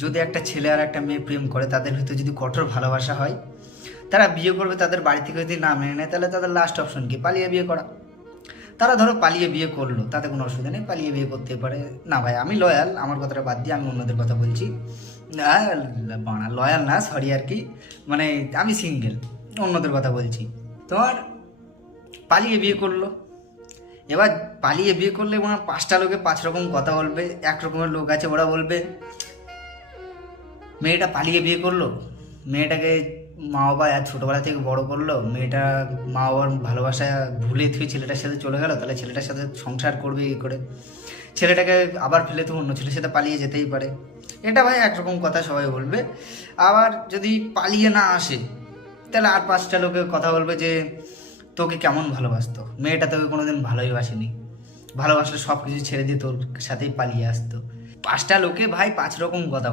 যদি একটা ছেলে আর একটা মেয়ে প্রেম করে, তাদের ভিতরে যদি কঠোর ভালোবাসা হয়, তারা বিয়ে করবে, তাদের বাড়ি থেকে যদি না মেনে নেয়, তাহলে তাদের লাস্ট অপশন কি? পালিয়ে বিয়ে করা। তারা ধরো পালিয়ে বিয়ে করলো, তাতে কোনো অসুবিধা নেই, পালিয়ে বিয়ে করতে পারে। না ভাই, আমি লয়াল, আমার কথাটা বাদ দিয়ে আমি অন্যদের কথা বলছি। বানা লয়াল না, সরি আর কি, মানে আমি সিঙ্গেল, অন্যদের কথা বলছি। তোমার পালিয়ে বিয়ে করলো, এবার পালিয়ে বিয়ে করলে মানে 5টা লোকে 5 রকম কথা বলবে। এক রকমের লোক আছে, ওরা বলবে মেয়েটা পালিয়ে বিয়ে করলো, মেয়েটাকে মা বাবা এত ছোটোবেলা থেকে বড় করলো, মেয়েটা মা বাবার ভালোবাসা ভুলে থুয়ে ছেলেটার সাথে চলে গেল, তাহলে ছেলেটার সাথে সংসার করবে কী করে? ছেলেটাকে আবার ফেলে তো অন্য ছেলের সাথে পালিয়ে যেতেই পারে। এটা ভাই একরকম কথা সবাই বলবে। আবার যদি পালিয়ে না আসে, তাহলে আর 5টা লোকে কথা বলবে যে তোকে কেমন ভালোবাসতো, মেয়েটা তোকে কোনোদিন ভালোই বাসেনি, ভালোবাসলে সব কিছু ছেড়ে দিয়ে তোর সাথেই পালিয়ে আসতো। 5টা লোকে ভাই 5 রকম কথা